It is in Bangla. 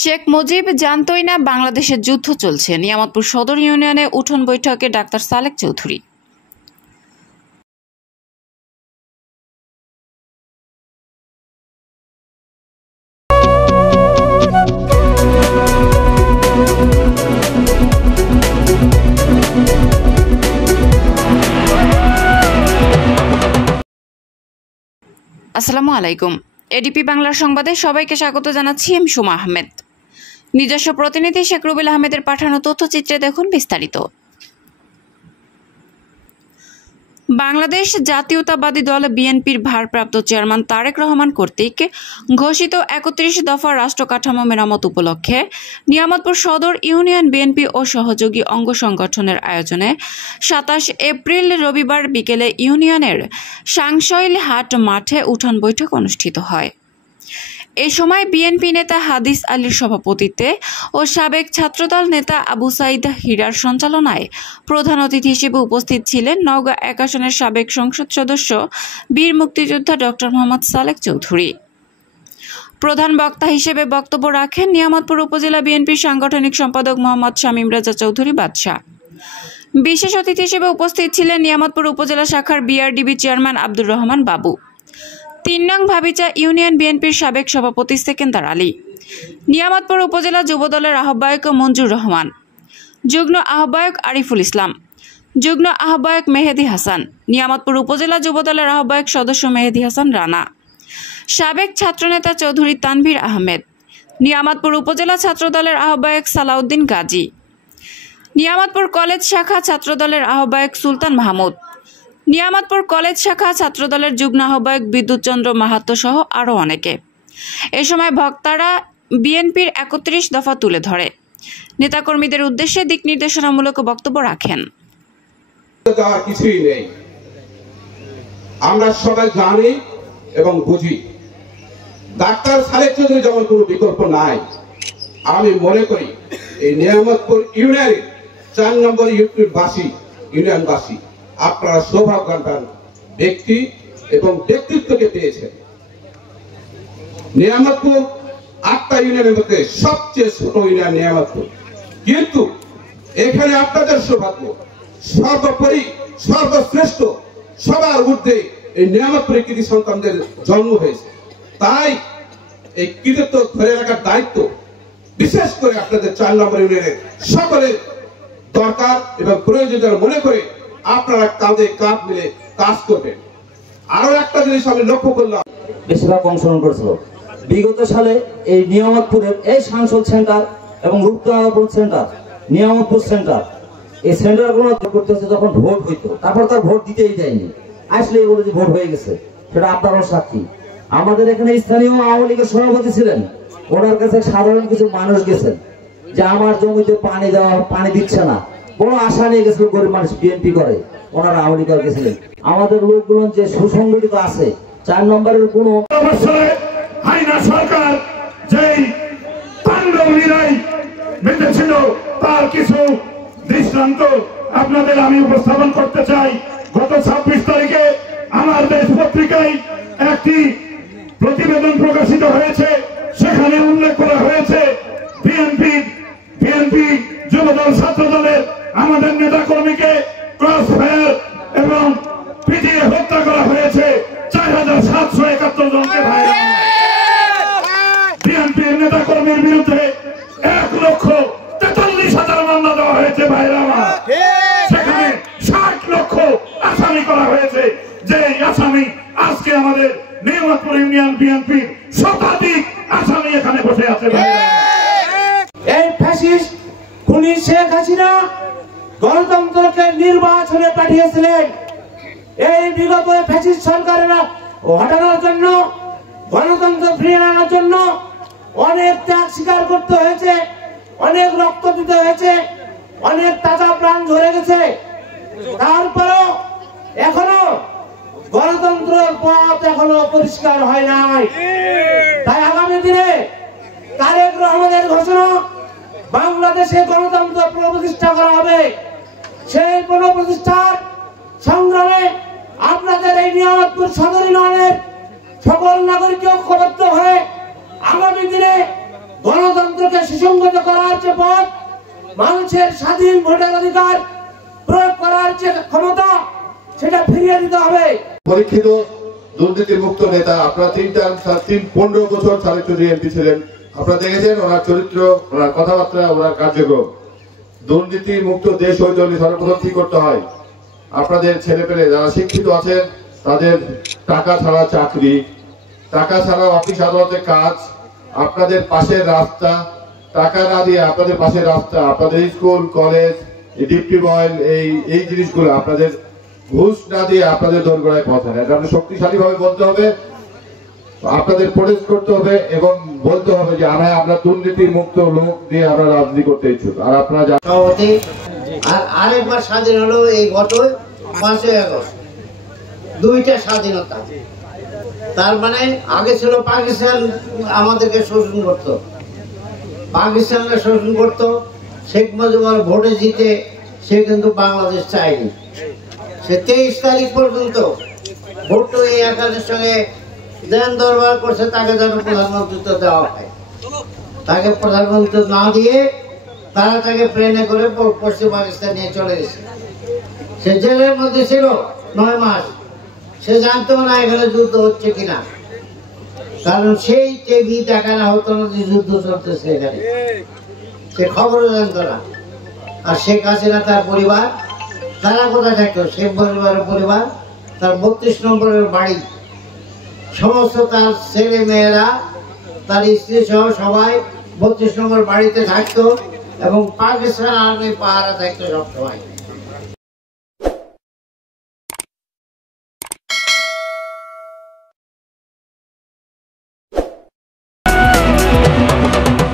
শেখ মুজিব জানতই না বাংলাদেশের যুদ্ধ চলছে। নিয়ামতপুর সদর ইউনিয়নে উঠোন বৈঠকে ডাক্তার সালেক চৌধুরী। আসসালামু আলাইকুম। এডিপি বাংলার সংবাদে সবাইকে স্বাগত জানাচ্ছি। আমি সুমা আহমেদ। নিজস্ব প্রতিনিধি শেখ রুবেল আহমেদের পাঠানো তথ্যচিত্রে দেখুন বিস্তারিত। বাংলাদেশ জাতীয়তাবাদী দল বিএনপির ভারপ্রাপ্ত চেয়ারম্যান তারেক রহমান কর্তৃক ঘোষিত ৩১ দফা রাষ্ট্র কাঠামো মেরামত উপলক্ষে নিয়ামতপুর সদর ইউনিয়ন বিএনপি ও সহযোগী অঙ্গ সংগঠনের আয়োজনে ২৭ এপ্রিল রবিবার বিকেলে ইউনিয়নের সাংশৈল হাট মাঠে উঠান বৈঠক অনুষ্ঠিত হয়। এ সময় বিএনপি নেতা হাদিস আলীর সভাপতিত্বে ও সাবেক ছাত্রদল নেতা আবু সাইদ হীরার সঞ্চালনায় প্রধান অতিথি হিসেবে উপস্থিত ছিলেন নওগাঁ ১ আসনের সাবেক সংসদ সদস্য বীর মুক্তিযোদ্ধা ডক্টর মোহাম্মদ সালেক চৌধুরী। প্রধান বক্তা হিসেবে বক্তব্য রাখেন নিয়ামতপুর উপজেলা বিএনপির সাংগঠনিক সম্পাদক মোহাম্মদ শামীম রাজা চৌধুরী বাদশা। বিশেষ অতিথি হিসেবে উপস্থিত ছিলেন নিয়ামতপুর উপজেলা শাখার বিআরডিবি চেয়ারম্যান আব্দুর রহমান বাবু, ৩ নং ভাবিচা ইউনিয়ন বিএনপির সাবেক সভাপতি সেকেন্দার আলী, নিয়ামতপুর উপজেলা যুবদলের আহ্বায়ক মঞ্জুর রহমান, যুগ্ম আহ্বায়ক আরিফুল ইসলাম, যুগ্ম আহ্বায়ক মেহেদি হাসান, নিয়ামতপুর উপজেলা যুবদলের আহ্বায়ক সদস্য মেহেদি হাসান রানা, সাবেক ছাত্রনেতা চৌধুরী তানভীর আহমেদ, নিয়ামতপুর উপজেলা ছাত্রদলের আহ্বায়ক সালাউদ্দিন গাজী, নিয়ামতপুর কলেজ শাখা ছাত্রদলের আহ্বায়ক সুলতান মাহমুদ, নিয়ামতপুর কলেজ শাখা ছাত্রদলের যুগ্ম আহ্বায়ক বিদ্যুৎ চন্দ্র মাহাতো সহ আরও অনেকে। এ সময় বক্তারা বিএনপির ৩১ দফা তুলে ধরে নেতাকর্মীদের উদ্দেশ্যে দিক নির্দেশনামূলক বক্তব্য রাখেন। কিছুই নেই, আমরা সবাই জানি এবং বুঝি ডাক্তার সালেক চৌধুরী যেমন কোনো বিকল্প নাই। আমি মনে করি এই নিয়ামতপুর ইউনিয়নের ৪ নম্বর ইউনিয়নবাসী আপনারা সৌভাগ্যবান ব্যক্তি এবং ব্যক্তিত্বকে পেয়েছেন। নিয়ামতপুর ৮টা ইউনিয়নের মধ্যে সবচেয়ে ছোট ইউনিয়ন নিয়ামতপুর, কিন্তু এখানে আপনাদের সৌভাগ্য সর্বোপরি সর্বশ্রেষ্ঠ সবার ঊর্ধ্বে এই নিয়ামতপুরের কৃতি সন্তানদের জন্ম হয়েছে। তাই এই কৃতিত্ব ধরে রাখার দায়িত্ব বিশেষ করে আপনাদের ৪ নম্বর ইউনিয়নের সকলের দরকার এবং প্রয়োজন মনে করে আপনারা কাঁধে কাঁধ মিলে কাজ করবেন। আরো একটা জিনিস আমি লক্ষ্য করলাম, বেশিরভাগ অংশগ্রহণ করেছিল। বিগত সালে এই নিয়ামতপুরের এই সাংসদ সেন্টার এবং রূপনারায়ণপুর সেন্টার, নিয়ামতপুর সেন্টার, এই সেন্টারগুলো করতে হচ্ছে যখন ভোট হইতো, তারপর তার ভোট দিতেই যায়নি, আসলে এগুলো যে ভোট হয়ে গেছে সেটা আপনারও সাক্ষী। আমাদের এখানে স্থানীয় আওয়ামী লীগের সভাপতি ছিলেন, ওনার কাছে সাধারণ কিছু মানুষ গেছেন যে আমার জমিতে পানি দিচ্ছে না, বড় আশা নিয়ে গেছিল গরিব মানুষ বিএনপি করে, ওনারা আওয়ামী লীগ গেছিলেন। আমাদের লোকগুলো যে সুসংগঠিত আছে, ৪ নম্বরের কোন সরকার যেই তাণ্ডব লীলায় বেঁধেছিল তার কিছু দৃষ্টান্ত আপনাদের আমি উপস্থাপন করতে চাই। গত ২৬ তারিখে আমার দেশ পত্রিকায় একটি প্রতিবেদন প্রকাশিত হয়েছে, সেখানে উল্লেখ করা হয়েছে বিএনপি যুবদল ছাত্রদলের আমাদের নেতা কর্মীকে ক্রস ফায়ার এবং পিটিয়ে হত্যা করা হয়েছে ৪৭৭৭ জনকে। বিএনপির নেতা কর্মীর বিরুদ্ধে ১,৪৩,০০০ মামলা দেওয়া হয়েছে ভাইরা আমার। সেখানে ৬০ লক্ষ আসামি করা হয়েছে, যে আসামি আজকে আমাদের নিয়ামতপুর ইউনিয়ন বিএনপির শতাধিক আসামি এখানে বসে আছে। এই ফ্যাসিস্ট খুনি শেখ হাসিনা গণতন্ত্রকে নির্বাচনে পাঠিয়েছিলেন। এই বিগত ফ্যাসিস্ট সরকারেরা হটানোর জন্য, গণতন্ত্র ফিরিয়ে আনার জন্য অনেক ত্যাগ স্বীকার করতে হয়েছে, অনেক রক্ত দিতে হয়েছে, অনেক তাজা প্রাণ ঝরে গেছে। তারপরও এখনো গণতন্ত্রের পথ এখনো পরিষ্কার হয় নাই। তাই আগামী দিনে তারেক রহমানের ঘোষণা, বাংলাদেশে গণতন্ত্র পুনঃপ্রতিষ্ঠা করা হবে। সেই পুনঃপ্রতিষ্ঠার সংগ্রামে আপনাদের এই নিয়ামতপুর সদর ইউনিয়নের সকল নাগরিককে ঐক্যবদ্ধ হয়ে আগামী দিনে গণতন্ত্রকে সুসংগত করার যে পথ, মানুষের স্বাধীন ভোটের অধিকার প্রয়োগ করার যে ক্ষমতা, সেটা ফিরিয়ে দিতে হবে। পরীক্ষিত দুর্নীতি মুক্ত নেতা, আপনারা 15 বছর সালেক চৌধুরী এমপি ছিলেন, আপনারা দেখেছেন ওনার চরিত্র, ওনার কথাবার্তা, ওনার কার্যক্রম। দুর্নীতি মুক্ত দেশ হইতে হলে সর্বপ্রথম কি করতে হয়? আপনাদের ছেলে পেলে যারা শিক্ষিত আছেন তাদের টাকা ছাড়া চাকরি, টাকা ছাড়া অফিস আদালতে কাজ, আপনাদের পাশের রাস্তা, টাকা না দিয়ে আপনাদের পাশের রাস্তা, আপনাদের স্কুল কলেজ, ডিপটি বয়েল, এই জিনিসগুলো আপনাদের ঘুষ না দিয়ে আপনাদের দোরগোড়ায় পৌঁছানো। এটা আপনি শক্তিশালী ভাবে বলতে হবে, আপনাদের প্রোটেস্ট করতে হবে এবং বলতে হবে যে আমরা দুর্নীতি মুক্ত লোক দিয়ে আমরা রাজনীতি করতে ইচ্ছুক। আর আপনারা আর আরেকবার স্বাধীন হলো এই গত 5ই আগস্ট, 2টা স্বাধীনতা। তার মানে আগে ছিল পাকিস্তান আমাদেরকে শোষণ করত, পাকিস্তানকে শোষণ করত। শেখ মুজিবুর ভোটে জিতে সে কিন্তু বাংলাদেশ চায়নি। সে 23 তারিখ পর্যন্ত ভোট এই একাদের সঙ্গে দেন দরবার করছে, তাকে যেন প্রধানমন্ত্রিত্ব দেওয়া হয়। তাকে প্রধানমন্ত্রী না দিয়ে তারা তাকে প্লেনে করে পশ্চিম পাকিস্তান নিয়ে চলে গেছে। সে জেলের মধ্যে ছিল 9 মাস। সে জানতো না এখানে যুদ্ধ হচ্ছে কিনা, কারণ সেই টিভি দেখানো হতো না যে যুদ্ধ চলতেছে এখানে, সে খবরও জানতো না। আর শেখ হাসিনা তার পরিবার তারা কোথায় থাকতো? শেখ পরিবারের পরিবার, তার 32 নম্বরের বাড়ি, সমস্ত তার ছেলে মেয়েরা, তার স্ত্রী সহ সবাই 32 নম্বর বাড়িতে থাকতো এবং পাকিস্তান আর্মি পাহারা থাকতো সবসময়।